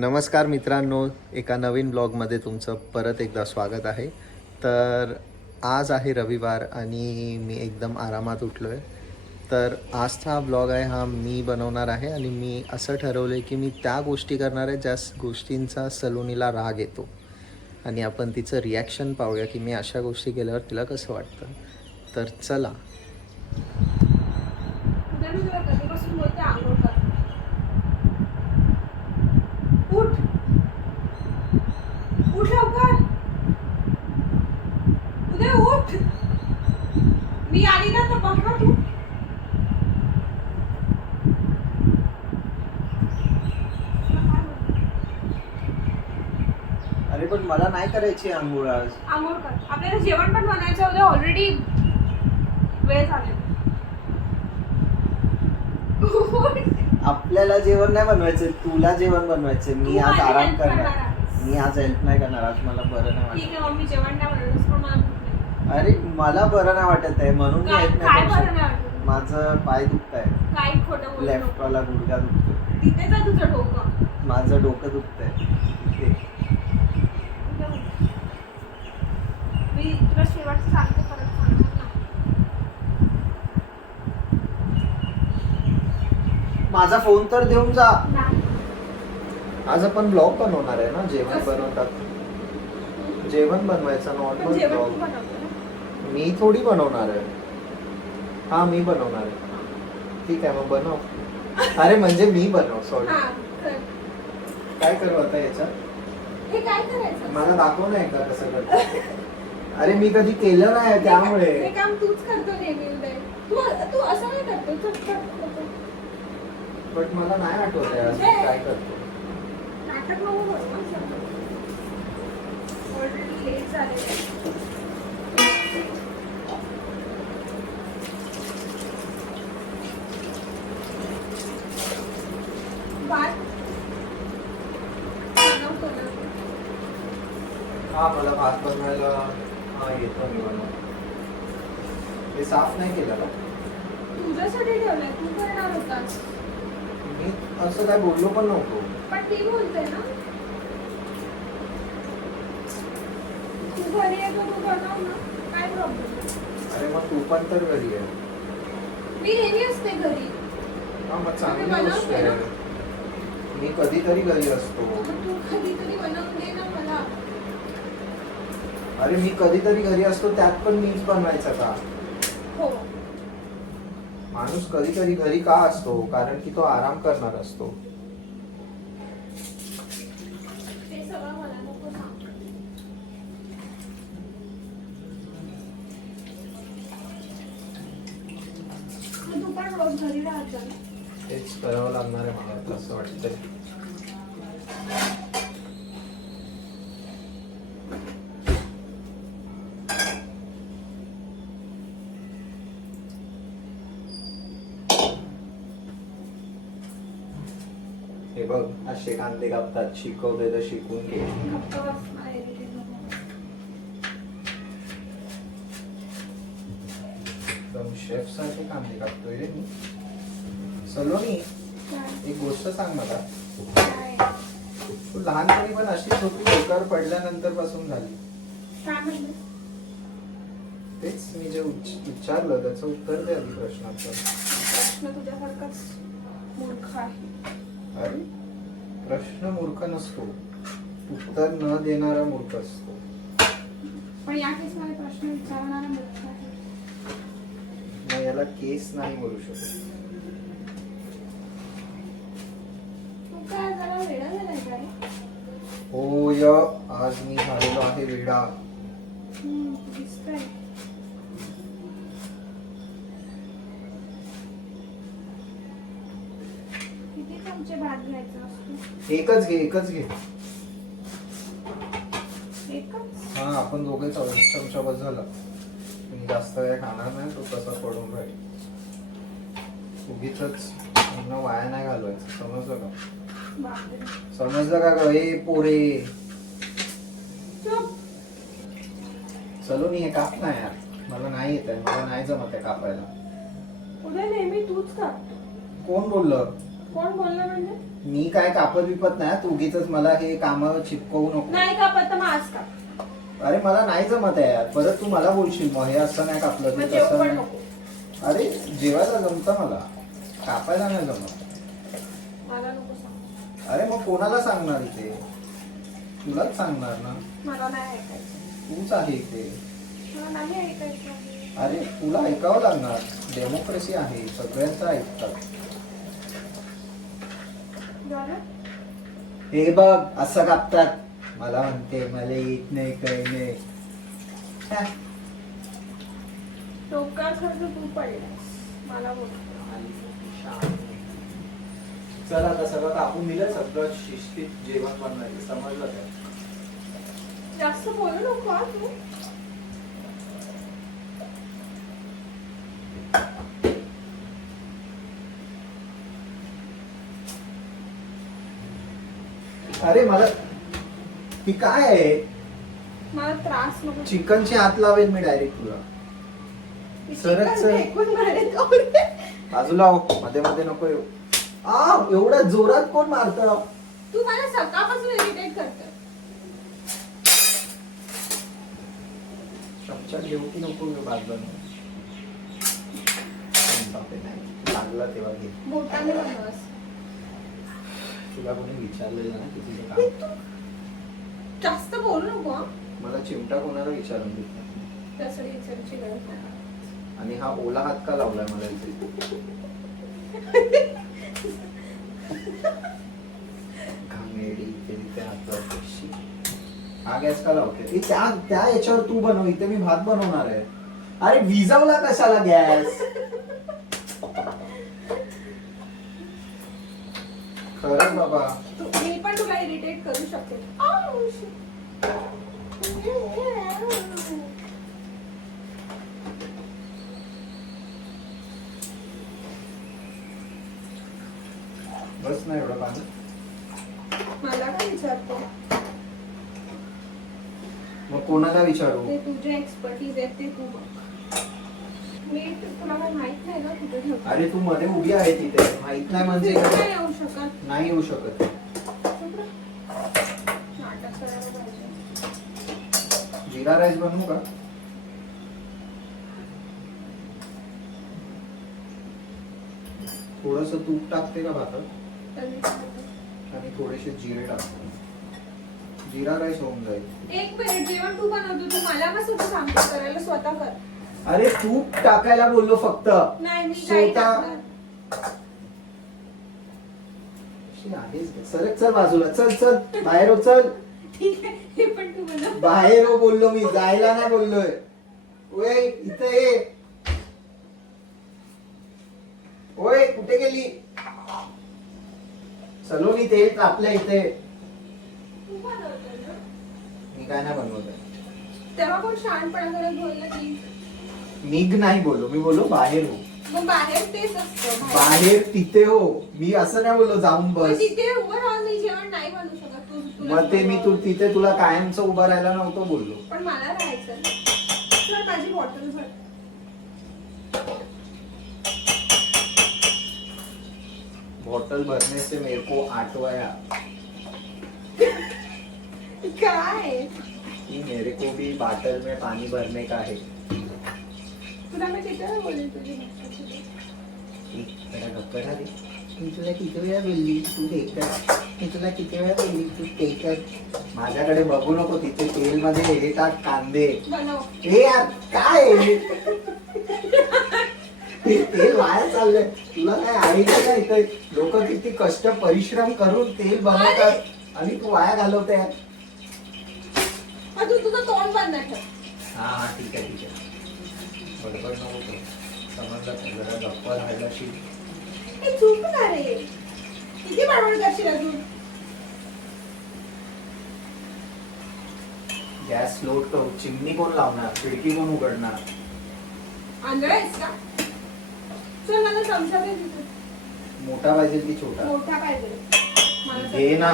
नमस्कार मित्रांनो, एका नवीन ब्लॉगमध्ये तुमचं परत एकदा स्वागत आहे. तर आज आहे रविवार आणि मी एकदम आरामात उठलो आहे. तर आजचा हा ब्लॉग आहे, हा मी बनवणार आहे आणि मी असं ठरवलं आहे की मी त्या गोष्टी करणार आहे ज्या गोष्टींचा सलोनीला राग येतो आणि आपण तिचं रिॲक्शन पाहूया की मी अशा गोष्टी केल्यावर तिला कसं वाटतं. तर चला. उठ उठ लवकर उद्या उठ. मी आली ना तर बघ तू. अरे पण मला नाही करायची आंघोळ आज. आंघोळ कर. आपल्याला जेवण पण बनायचं होतं. ऑलरेडी वेळ झाले. आपल्याला जेवण नाही बनवायचं, तुला जेवण बनवायचं. मी आज आराम करणार. मी आज हेल्प नाही करणार. आज मला बरं नाही वाटत. ठीक आहे मम्मी जेवण नाही बनवलं पण मला. अरे मला बरं नाही वाटत आहे म्हणून मी हेल्प काय नाही बरं करू नाही शकत. वाटत? माझं पाय दुखत आहे. काय खोटं बोलू लेफ्ट नको. वाला गुडघा दुखतो. तिथे जा तुझं डोकं. माझं डोकं दुखत आहे. मी तुला शेवटचं सांगते परत सांगणार ना. माझा फोन तर देऊन जा. नाही. आज आपण ब्लॉग बनवणार आहे ना. जेवण कसं? बनवतात. जेवण बनवायचं पण नॉर्मल जेवण तू ब्लॉग. बनवतो ना. मी थोडी बनवणार आहे. हा मी बनवणार आहे. ठीक आहे मग बनव. अरे म्हणजे मी बनव. सॉरी. हा कर. काय करू आता याच्यात? हे काय करायचं? मला दाखव नाही का कसं करतो. अरे मी कधी केलं नाही त्यामुळे. हे काम तूच करतो नेहमी उदय. तू असं नाही करतो. चटपट बट मला नाही आठवत आहे असं काय करतो. नाटक नको करू ना. ऑलरेडी लेट झाले. भात बनवतो ना. हा मला भात बनवायला हा येतो मी बनव. ते साफ नाही केलं ना. तुझ्यासाठी ठेवलंय. तू करणार होतास. मी असं काय बोललो पण नव्हतो. पण ती बोलते ना. तू घरी आहे तर तू बनव ना. काय प्रॉब्लेम? अरे मग तू पण तर घरी आहे. मी नेहमी असते घरी. हा मग चांगली बनवते गोष्ट ना. आहे. मी कधीतरी घरी असतो. मग तू कधीतरी बनवून दे ना मला. अरे मी कधीतरी घरी असतो त्यात पण मीच बनवायचं का? हो. माणूस कधीतरी घरी का असतो? कारण की तो आराम करणार असतो. ते सगळं मला नको सांग. मग तू पण रोज घरी राहत जा ना. तेच करावं लागणार आहे मला असं वाटतंय. हे बघ असे कांदे कापतात. शिकवते तर शिकून घे. गप्प बस. मला irritate नको. एकदम शेफ सारखे कांदे कापतोय रे मी. सलोनी काय? एक गोष्ट सांग मला. काय? तू लहानपणी पण अशीच होती डोक्यावर पडल्यानंतर पासून झाली? काय म्हणलं? तेच मी जे विचारलं त्याचं उत्तर दे आधी प्रश्नाचं. प्रश्न तुझ्यासारखाच मूर्ख आहे. अरे प्रश्न मूर्ख नसतो, उत्तर न देणारा मूर्ख असतो. पण या केसमध्ये प्रश्न विचारणारा मूर्ख आहे. मग याला केस नाही बोलू शकत. तू काय जरा वेडा झालाय का रे? होय आज मी झालेलो आहे वेडा. दिसतंय. किती चमचे भात घ्यायचा असतो? एकच घे एकच घे. एकच? हा आपण दोघे चमचा बस झाला. मी जास्त काय खाणार नाही. तो तसा पडून राहील. उगीच वाया नाही घालवायचं. समजलं का? बापरे. समजलं का ग? ए पोरे चुप. सलोनी हे काप ना यार. मला नाही येत आहे. मला नाही जमत आहे कापायला. उद्या नेहमी तूच कापतो. कोण बोललं? कोण बोललं म्हणजे? मी काय कापत विपत नाही, तू उगीच मला हे काम चिपकवू नको. नाही कापत तर मग आज का अरे मला नाही जमत आहे यार, परत तू मला बोलशील मग हे असं नाही कापलं मग ते जेवू तसं पण नाही. नको. अरे जेवायला जमतं मला, कापायला नाही जमत. मला नको सांग. अरे मग कोणाला सांगणार इथे? तुलाच सांगणार ना, मला नाही ऐकायचं. तूच आहे इथे. मला नाही ऐकायचं. अरे तुला ऐकावं लागणार, डेमोक्रेसी आहे, सगळ्यांचं ऐकतात. झालं? हे बघ असं कापतात, मला म्हणते मला येत नाही काही नाही. हा. डोक्यात खर्च तू पडलास. मला बोलतो चल आता सगळं कापून दिलं, सगळं शिस्तीत जेवण बनवायचं, समजलं का? जास्त बोलू नको हा तू. अरे मला ही काय आहे? मला त्रास नको. चिकनची हात लावेल मी डायरेक्ट तुला. सरक सर. फेकून मारेल का? बाजूला हो, मध्ये मध्ये नको येऊ. एवढा जोरात कोण मारत? तू मला सकाळपासून इरिटेट करतो. चमचा घेऊ की नको घेऊ बाजूला? लागला तेव्हा घे. बोटाने बनवस. तुला कोणी विचारलेलं ना की तुझं काम? जास्त बोलू नको हा. मला चिमटा कोणाला विचारून घेतला? तसं विचारायची गरज नाही. आणि हा ओला हात का लावलाय मला इथे? घाणेरडी इथे तिथे हात लावते. हा गॅस का लावते? त्या याच्यावर तू बनव, इथे मी भात बनवणार आहे. अरे विजवला कशाला गॅस? खरंच बाबा. मी पण तुला इरिटेट करू शकते. बस नाही एवढं पाणी. मला काय विचारतो? मग कोणाला विचारू? ते तुझे एक्सपर्टीज आहेत ते तू बघ. मी तुला काय माहित नाही ना कुठे ठेवतो. अरे तू मध्ये उभी आहे तिथे, माहित नाही म्हणजे नाही येऊ शकत. नाही येऊ शकत. नाटक करायला पाहिजे. जिरा राईस बनवू का? थोडस तूप टाकते का भातात? आणि थोडेसे जिरे टाकते. जिरा राईस होऊन जाईल. एक मिनिट, जेवण तू बनवतो, तू मला कसं तू सांगतो करायला? स्वतः कर. अरे तूप टाकायला बोललो फक्त. नाही मी काही स्वतः टाकणार. सरक चल बाजूला, चल चल बाहेर हो, चल. ठीक आहे, हे पण तू बनव. बाहेर हो बोललो मी, जायला नाही बोललोय. ओय इथे ये. ओय कुठे गेली? सलोनी तेल तापलं इथे. तू बनवतो ना? मी काय नाही बनवत. तेव्हा कोण शहाणपणा करत बोलला की निघ नाही बोललो, मी बोललो बाहेर हो. मग बाहेर तेच असतं. बाहेर तिथे हो, मी असं नाही बोललो जाऊन मग बस. तिथे उभं राहून मी जेवण नाही बनवू शकत. तुला मग ते मी तू तिथे तुला कायमचं उभं राहायला नव्हतं बोललो. पण मला राहायचं ना. चल माझी बॉटल भर. बॉटल भरने से मेरे को आठवाया काय कि मेरे को भी बॉटल में पानी भरने का है. तुला मी किती वेळा बोलली तुझी भाषा? जरा गप्प राहा रे. मी तुला किती वेळा बोलली तू हे कर, मी तुला किती वेळा बोलली तू ते कर. माझ्याकडे बघू नको, तिथे तेल मध्ये हे टाक कांदे. बनव. हे यार काय आहे? ते तेल वाया चाललंय. तुला काय आहे का काय? इथे लोक किती कष्ट परिश्रम करून तेल बनवतात आणि तू वाया घालवते यार. तू तुझं तोंड बंद ठेव. हा ठीक आहे ठीक आहे. बडबड नको करू. समजलं का? जरा गप्प राहायला शिक. हे चूक ना रे. किती बडबड करशील अजून? गॅस लोड करू. चिमणी कोण लावणार? खिडकी कोण उघडणार? आंधळा आहेस का? चल मला चमचा दे तिथे. मोठा पाहिजे की छोटा? मोठा पाहिजे मला. घे ना.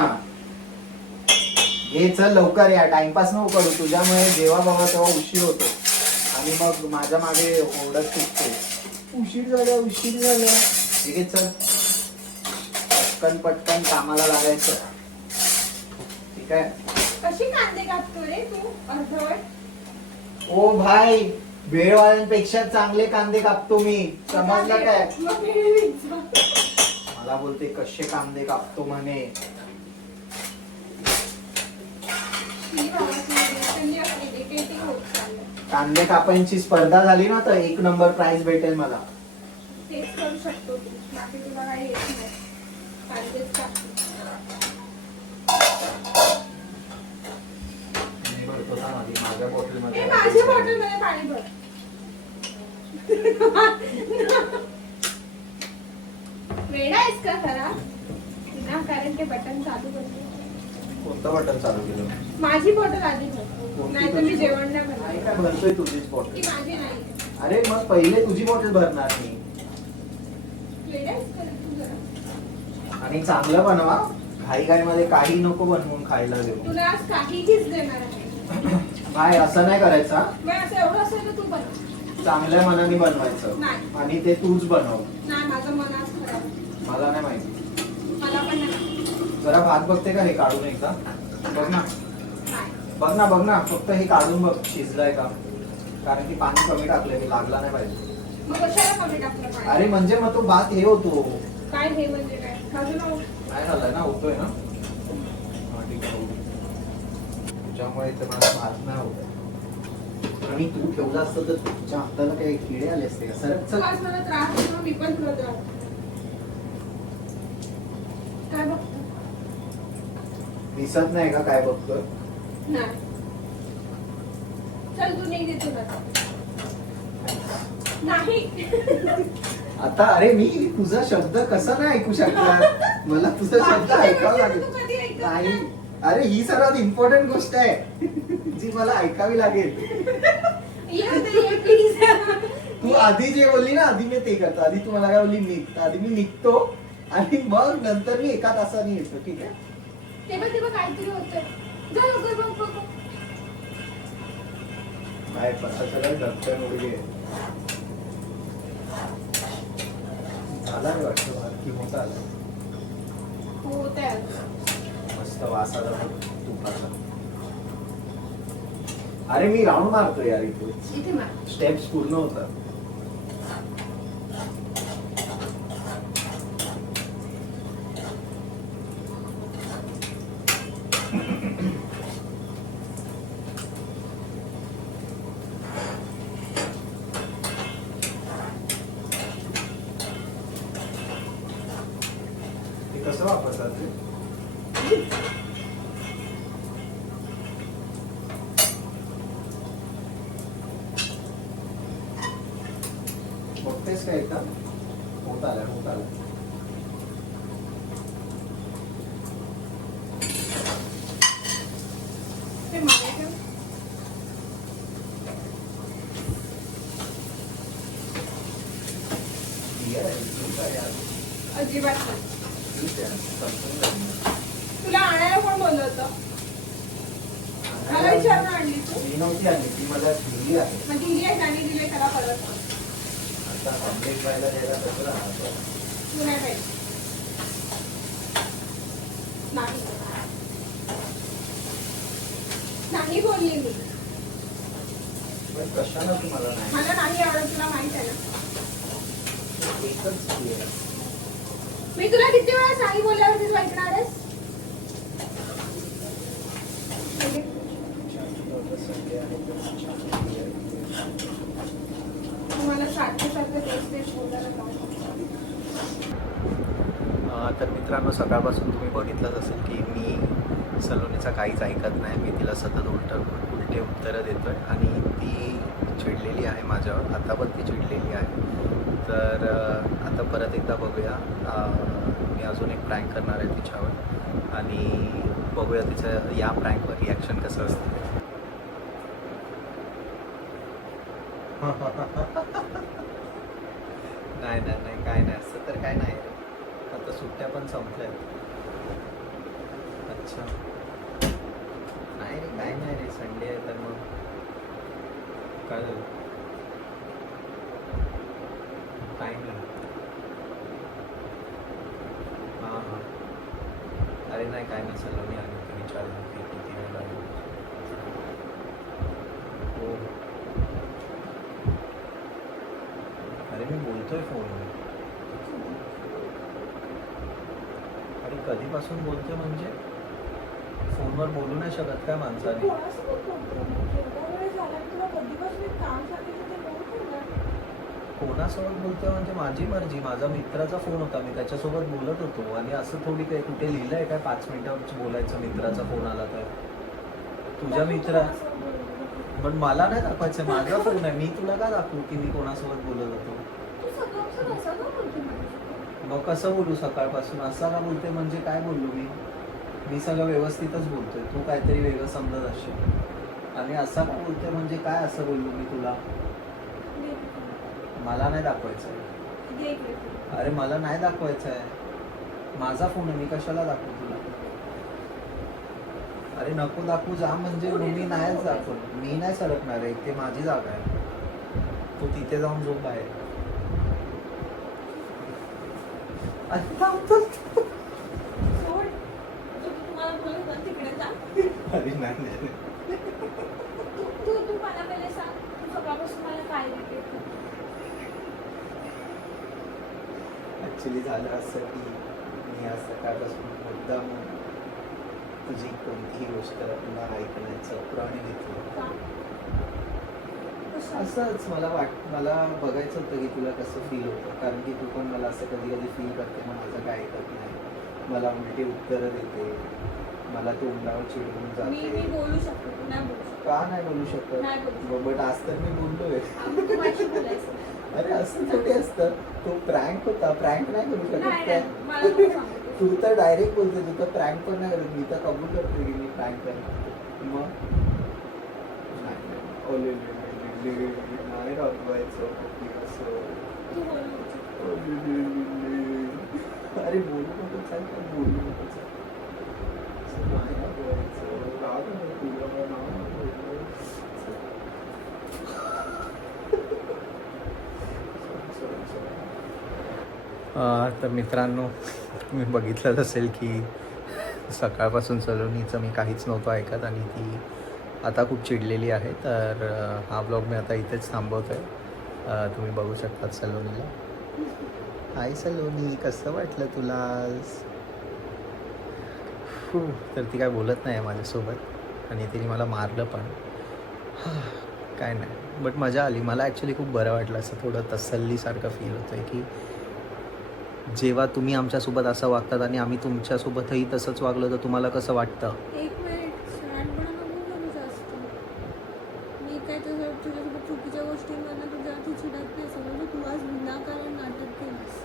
घे चल लवकर या. टाइमपास नको करू. तुझ्यामुळे जेव्हा बाबा तेव्हा उशीर होतो आणि मग माझ्या मागे ओरडत सुटतो. उशीर झाला उशीर झाला. ठीक आहे चल. पटकन पटकन कामाला लागायचं. ठीक आहे. कशी कांदे कापतो रे तू अर्धवट? ओ भाई, भेळवाल्यांपेक्षा चांगले कांदे कापतो मी, समजलं काय? मग भेळ विकजा. मला बोलते कसे कांदे कापतो म्हणे. शी बाबा, तू recently असं irritating होत चाललंय. कांदे कापायची स्पर्धा झाली ना तर 1 नंबर प्राइज भेटेल मला. तेच करू शकतो तू, बाकी तुला काही येत नाही. कांदेच कापतो. मी भरतो ना माझ्या बॉटल मध्ये. ए, माझ्या बॉटल मध्ये पाणी भर. वेडा आहेस का खरा? कारण ते बटन चालू करतो. कोणतं बटन चालू केलं? माझी बॉटल आधी भर, नाही तर मी जेवण नाही नाही बनवणार. काय भरतोय तुझीच बॉटल. ती माझी नाही. अरे मग पहिले तुझी बॉटल भरणार मी. वेडा आहेस का रे तू जरा? आणि चांगलं बनवा, घाई मध्ये काही नको बनवून खायला देऊ. तुला आज काहीच देणार आहे. काय असं नाही करायचा. मग असं एवढं असेल तर तू बनव. चांगल्या मनाने बनवायचं नाही. आणि ते तूच बनव. नाही, माझं मन आज खराब आहे. मला नाही माहिती. मला पण नाही. जरा भात बघते का हे काढून एकदा. बघ ना, नाही. बघ ना फक्त हे काढून बघ शिजलाय का, कारण की पाणी कमी टाकलंय मी, लागला नाही पाहिजे. मग कशाला कमी टाकलं पाणी? अरे म्हणजे मग तो भात हे होतो. काय हे म्हणजे काय? बाजूला हो. नाही झालाय ना, होतोय ना. हा, ठीक आहे, होऊ दे. तुझ्यामुळे इथे माझा भात नाही होत. आणि तू ठेवला असतं तर तुझ्या हाताला काही किडे आले असते का? सरक तू चल. आज मला त्रास देतो, मी पण तुला त्रास देतो. काय बघतो? दिसत नाही का काय बघतोय? नाही. चल तू नाही देतो ना. नाही. आता अरे मी तुझा शब्द कसा नाही ऐकू शकणार? मला तुझा शब्द ऐकावा लागेल. तू कधी ऐकत नाही, नाही. अरे ही सर्वात इम्पॉर्टंट गोष्ट आहे जी मला ऐकावी लागेल. ये तर ये प्लीज. तू आधी जे बोलली ना, आधी मी ते करतो. आधी तू मला काय बोलली निघ, आधी मी निघतो आणि मग नंतर मी 1 तासाने येतो. ठीक आहे? तेव्हा काहीतरी होतंय. जा लवकर बघ. काय पता सगळं दप्तर मुलगी झाला रे वाटतं भात की मोठा आला. होतंय. मस्त वास आला बघ तुपाचा. अरे मी राऊंड मारतो यार इथे. इथे मार. स्टेप्स पूर्ण होतात. हे कसं वापरतात ते? बघतेस का एकदा? होत आलाय. ते मारायचं. अजिबात नाही. तुला आणायला कोण बोललं होतं? मला विचारून आणली तू? मी नव्हती आली, ती मला दिली आहे. मग दिली आहे, त्याने दिले त्याला परत सांग. आता कंप्लेंट व्हायला द्यायला कसं राहतो? तू नाही पाहिजे. नाही बोलली मी. पण कशाला तुम्हाला नाही? मला नाही आवडत, तुला माहित आहे ना. एकच ती आहे. मी तुला किती वेळा नाही बोलल्यावरती तू ऐकणार आहेस? तुम्हाला सारखं तेच बोलायला लावतं. तर मित्रांनो, सकाळपासून तुम्ही बघितलंच असेल की मी सलोनीचा काहीच ऐकत नाही. मी तिला सतत उलटे उत्तरं देतो आहे आणि ती चिडलेली आहे माझ्यावर. आता पण ती चिडलेली आहे. तर आता परत एकदा बघूया. मी अजून एक प्रँक करणार आहे तिच्यावर आणि बघूया तिचं या प्रँकवर रिॲक्शन कसं असतं. नाही काय नाही असं तर काय नाही. आता सुट्ट्या पण संपल्या. अच्छा, नाही रे, काय नाही रे, संडे आहे तर मग काय झालं? काय नाही. हां अरे नाही काय नाही सलोनी आली होती विचारलं की किती वेळ लागेल. हो अरे मी बोलतोय फोनवर. अरे कधीपासून बोलतोय म्हणजे फोनवर बोलू नाही शकत काय माणसाने. कोणासोबत बोलतो? एवढा वेळ झाला की तुला कधीपासून एक काम सांगितलं ते बोल केलं. कोणासोबत बोलतोय म्हणजे माझी मर्जी. माझा मित्राचा फोन होता मी त्याच्यासोबत बोलत होतो. आणि असं थोडी काय कुठे लिहिलंय काय 5 मिनिटं बोलायचं मित्राचा फोन आला तर. तुझ्या मित्रा कोणासोबत बोलतो? पण मला नाही दाखवायचं माझा फोन आहे. मी तुला का दाखवू की मी कोणासोबत बोलत होतो. तू सकाळपासून असं का बोलतो माझ्यासोबत? मग कसं बोलू सकाळपासून असं का बोलते म्हणजे काय बोललो मी सगळं व्यवस्थितच बोलतोय. तू काहीतरी वेगळं समजत असशील. आणि असा का बोलतोय म्हणजे काय असं बोललो मी तुला. दे इकडे फोन. मला नाही दाखवायचं आहे. दे इकडे फोन. अरे मला नाही दाखवायचं आहे. माझा फोन आहे मी कशाला दाखवू तुला. अरे नको दाखवू जा म्हणजे मी नाहीच दाखवत. मी नाही सरकणार आहे. ते माझी जागा आहे. तू तिथे जाऊन झोप आहे. अरे थांब थांब. सोड. तू तुम्हाला बोलत होता तिकडे जा. अरे नाही नाही. तू मला पहिले सांग तू सकाळपासून मला काय देते. ॲक्च्युली झालं असं की मी आज सकाळपासून मुद्दाम तुझी कोणतीही गोष्ट न ऐकण्याचं प्रण घेतलं. का? कसं? असंच मला बघायचं होतं की तुला कसं फील होतं. कारण की तू पण मला असं कधी कधी फील करते मग माझं काय ऐकत नाही. मला उलटी उत्तरं देते. मला तोंडावर चिडवून मी जाते. बोलू शकतो तू नाही बोलू शकतो. का नाही बोलू नाही शकत. बोलू बट आज तर मी बोललोय. आपण तू माझी बोलायचं. अरे असं थोडी असतं. तो प्रँक होता. प्रँक नाही करू शकत नाही काय. नाही मला नको सांगू. तू तर डायरेक्ट बोलते. तू तर प्रँक पण नाही करत. मी तर कबूल करते की मी प्रँक करणार. मग नाही रागवायचं असं. तू बोलू नको. अरे बोलू नको चाल पण बोलू नको चाल. असं नाही रागवायचं. राग नको तुला नाव नको. तर मित्रांनो तुम्ही बघितलंच असेल की सकाळपासून सलोनीचं मी काहीच नव्हतं ऐकत आणि ती आता खूप चिडलेली आहे. तर हा ब्लॉग मी आता इथेच थांबवतो आहे. तुम्ही बघू शकता सलोनीला. हाय सलोनी कसं वाटलं तुला आज. तर ती काय बोलत नाही आहे माझ्यासोबत आणि तिने मला मारलं पण. काय नाही बट मजा आली. मला ॲक्च्युली खूप बरं वाटलं. असं थोडं तसल्लीसारखं फील होतं आहे की जेव्हा तुम्ही आमच्यासोबत असं वागतात आणि आम्ही तुमच्यासोबतही तसंच वागलो तर तुम्हाला कसं वाटतं. एक मिनिट शहाणपणा नको करू जास्त. मी काय तुझ्यासोबत चुकीच्या गोष्टींमधनं तुझ्यावरती चिडत नाही. समजा तू आज विनाकारण नाटक केलंस.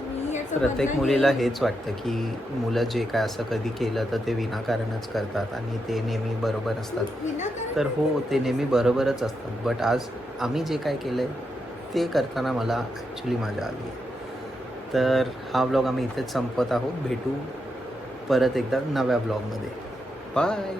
मी याचा प्रत्येक बदला मुलीला घेईन. हेच वाटतं की मुलं जे काय असं कधी केलं तर ते विनाकारणच करतात आणि ते नेहमी बरोबर असतात. विनाकारण तर हो नाही ते केलं नेहमी तसं. बरोबरच असतात. बट आज आम्ही जे काय केलं आहे ते करताना मला ॲक्च्युली मजा आली आहे. तर हा व्लॉग आम्ही इथेच संपवत आहोत. भेटू परत एकदा नव्या ब्लॉगमध्ये. बाय.